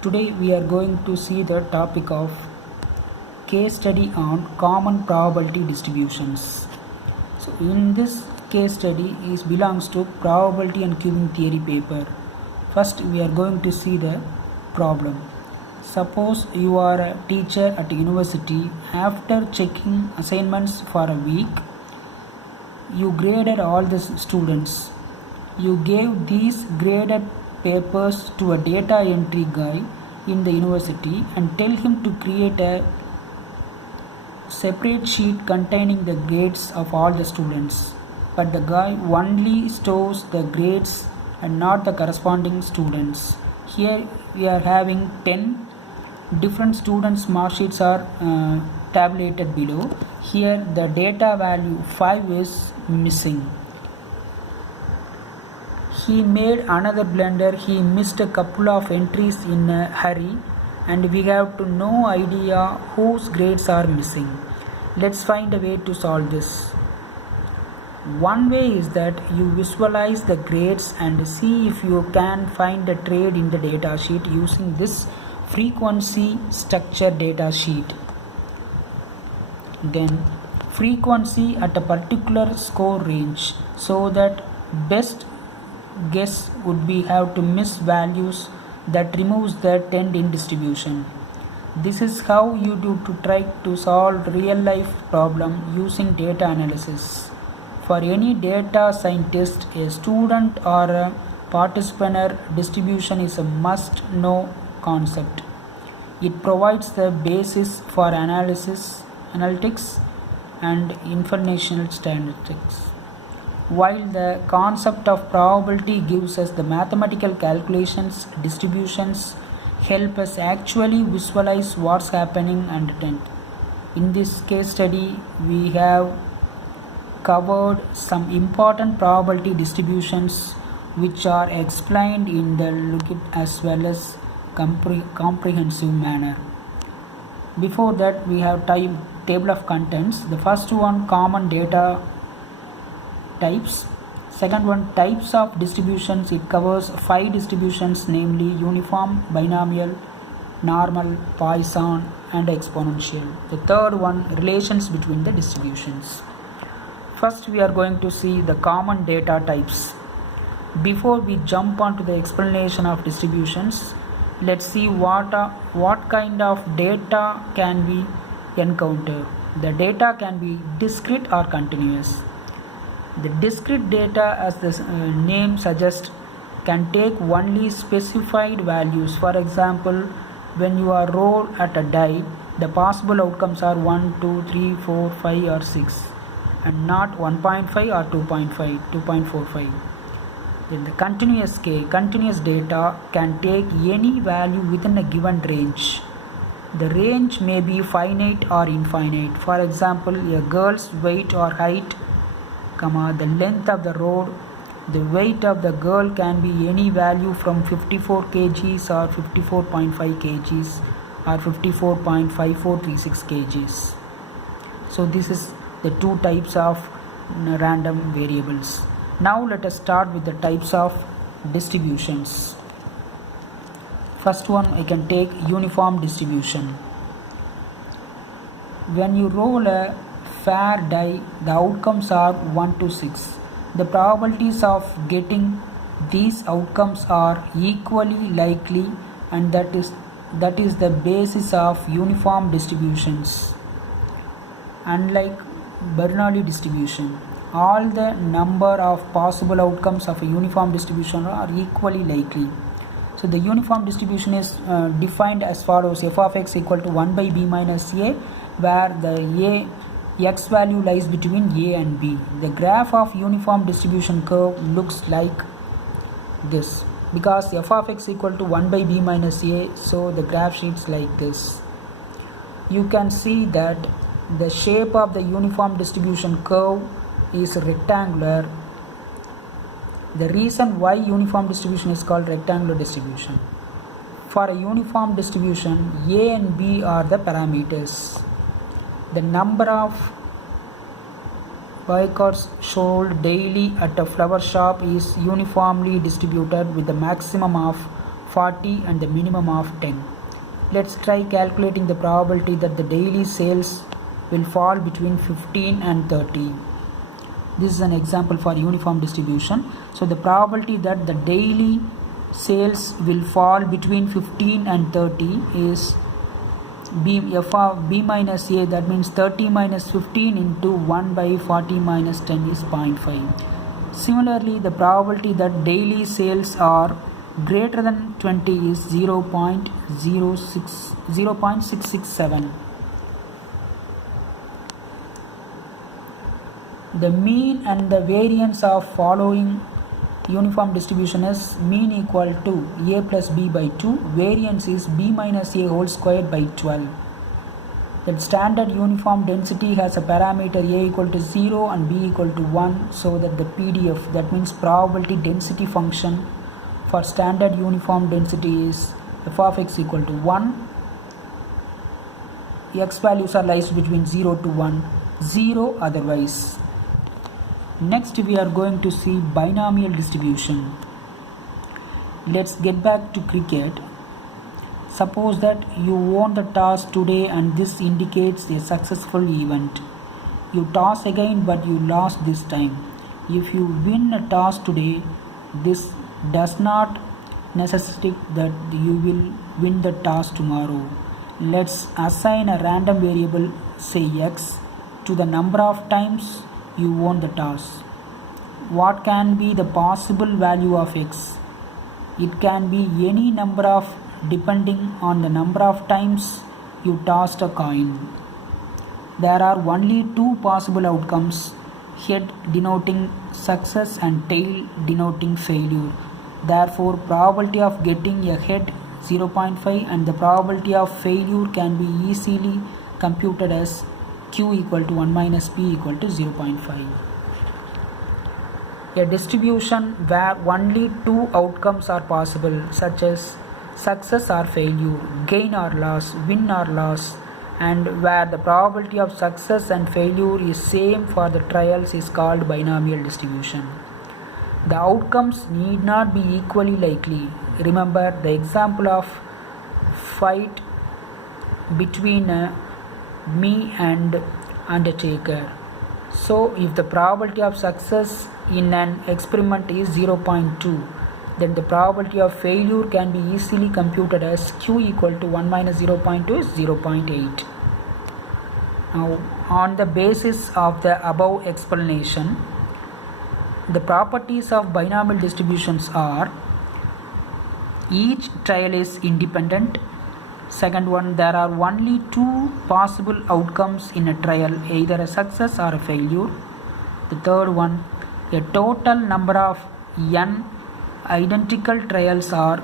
Today we are going to see the topic of case study on common probability distributions. So in this case study belongs to probability and queuing theory paper. First we are going to see the problem. Suppose you are a teacher at a university. After checking assignments for a week, you graded all the students. You gave these graded papers to a data entry guy in the university and tell him to create a separate sheet containing the grades of all the students. But the guy only stores the grades and not the corresponding students. Here we are having 10 different students' mark sheets are tabulated below. Here the data value 5 is missing. He made another blunder. He missed a couple of entries in a hurry, and we have no idea whose grades are missing. Let's find a way to solve this. One way is that you visualize the grades and see if you can find a trade in the data sheet using this frequency structure data sheet. Then frequency at a particular score range, so that best guess would be have to miss values that removes the trend in distribution. This is how you do to try to solve real life problem using data analysis. For any data scientist, a student or a participant distribution is a must know concept. It provides the basis for analytics and informational statistics, while the concept of probability gives us the mathematical calculations. Distributions help us actually visualize what's happening and trend. In this case study, we have covered some important probability distributions which are explained in the lookit as well as comprehensive manner. Before that, we have table of contents. The first one, common data types. Second one, types of distributions. It covers 5 distributions, namely uniform, binomial, normal, Poisson and exponential. The third one, relations between the distributions. First we are going to see the common data types. Before we jump onto the explanation of distributions, let's see what kind of data can we encounter. The data can be discrete or continuous. The discrete data, as the name suggests, can take only specified values. For example, when you are roll at a die, the possible outcomes are 1, 2, 3, 4, 5 or 6 and not 1.5 or 2.5, 2.45. In the continuous data can take any value within a given range. The range may be finite or infinite. For example, a girl's weight or height, the length of the road. The weight of the girl can be any value from 54 kgs or 54.5 kgs or 54.5436 kgs. So this is the two types of random variables. Now let us start with the types of distributions. First one, I can take uniform distribution. When you roll a fair die, the outcomes are 1 to 6. The probabilities of getting these outcomes are equally likely, and that is the basis of uniform distributions. Unlike Bernoulli distribution, all the number of possible outcomes of a uniform distribution are equally likely. So the uniform distribution is defined as follows: f of x equal to 1 by b minus a, where the x value lies between a and b. The graph of uniform distribution curve looks like this, because f of x equal to 1 by b minus a, so the graph sheets like this. You can see that the shape of the uniform distribution curve is rectangular. The reason why uniform distribution is called rectangular distribution. For a uniform distribution, a and b are the parameters. The number of boycotts sold daily at a flower shop is uniformly distributed with a maximum of 40 and the minimum of 10. Let's try calculating the probability that the daily sales will fall between 15 and 30. This is an example for uniform distribution. So the probability that the daily sales will fall between 15 and 30 is f of b minus a, that means 30 minus 15 into 1 by 40 minus 10 is 0.5. Similarly, the probability that daily sales are greater than 20 is 0.667. The mean and the variance of following uniform distribution is mean equal to a plus b by 2, variance is b minus a whole squared by 12. The standard uniform density has a parameter a equal to 0 and b equal to 1, so that the PDF, that means probability density function for standard uniform density, is f of x equal to 1. X values are lies between 0 to 1, 0 otherwise. Next we are going to see binomial distribution. Let's get back to cricket. Suppose that you won the toss today and this indicates a successful event. You toss again but you lost this time. If you win a toss today, this does not necessitate that you will win the toss tomorrow. Let's assign a random variable, say x, to the number of times you won the toss. What can be the possible value of x? It can be any number of depending on the number of times you tossed a coin. There are only two possible outcomes, head denoting success and tail denoting failure. Therefore, probability of getting a head 0.5 and the probability of failure can be easily computed as q equal to 1 minus p equal to 0.5. A distribution where only two outcomes are possible, such as success or failure, gain or loss, win or loss, and where the probability of success and failure is same for the trials, is called binomial distribution. The outcomes need not be equally likely. Remember the example of fight between me and Undertaker. So if the probability of success in an experiment is 0.2, then the probability of failure can be easily computed as q equal to 1 minus 0.2 is 0.8. Now, on the basis of the above explanation, the properties of binomial distributions are: each trial is independent. Second one, there are only two possible outcomes in a trial, either a success or a failure. The third one, a total number of n identical trials are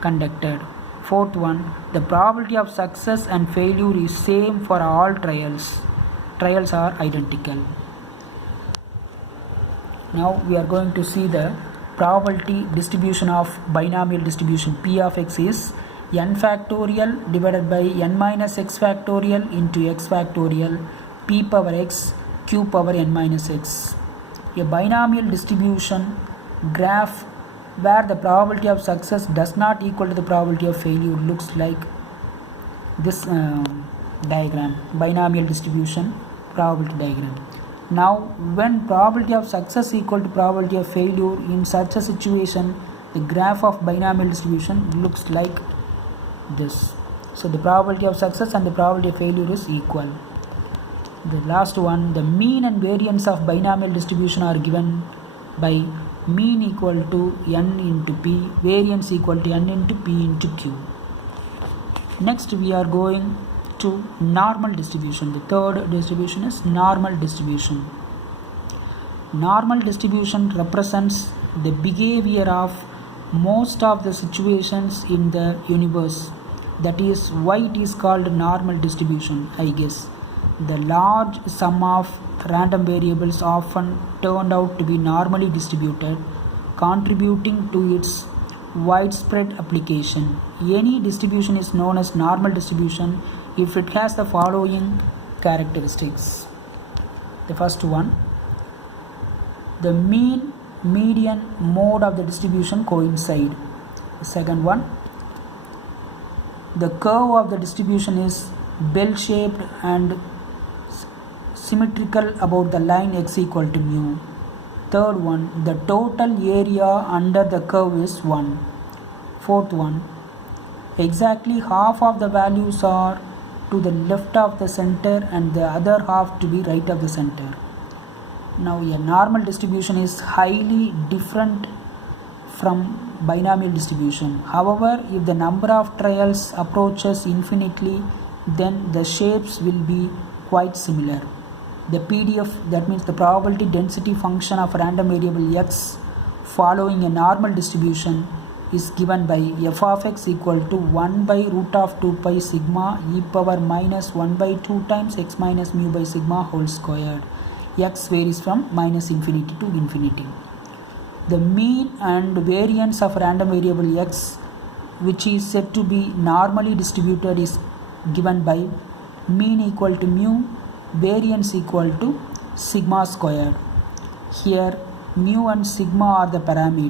conducted. Fourth one, the probability of success and failure is same for all trials. Trials are identical. Now we are going to see the probability distribution of binomial distribution. P of x is n factorial divided by n minus x factorial into x factorial p power x q power n minus x. A binomial distribution graph where the probability of success does not equal to the probability of failure looks like this diagram, binomial distribution probability diagram. Now when probability of success equal to probability of failure, in such a situation the graph of binomial distribution looks like this. So the probability of success and the probability of failure is equal. The last one, the mean and variance of binomial distribution are given by mean equal to n into p, variance equal to n into p into q. Next we are going to normal distribution. The third distribution is normal distribution. Normal distribution represents the behavior of most of the situations in the universe. That is why it is called normal distribution, I guess. The large sum of random variables often turned out to be normally distributed, contributing to its widespread application. Any distribution is known as normal distribution if it has the following characteristics. The first one, the mean, median, mode of the distribution coincide. The second one, the curve of the distribution is bell shaped and symmetrical about the line x equal to mu. Third one, the total area under the curve is 1. Fourth one, exactly half of the values are to the left of the center and the other half to be right of the center. Now a normal distribution is highly different from binomial distribution. However, if the number of trials approaches infinitely, then the shapes will be quite similar. The PDF, that means the probability density function of random variable x following a normal distribution, is given by f of x equal to 1 by root of 2 pi sigma e power minus 1 by 2 times x minus mu by sigma whole squared. X varies from minus infinity to infinity. The mean and variance of random variable x, which is said to be normally distributed, is given by mean equal to mu, variance equal to sigma squared. Here mu and sigma are the parameters.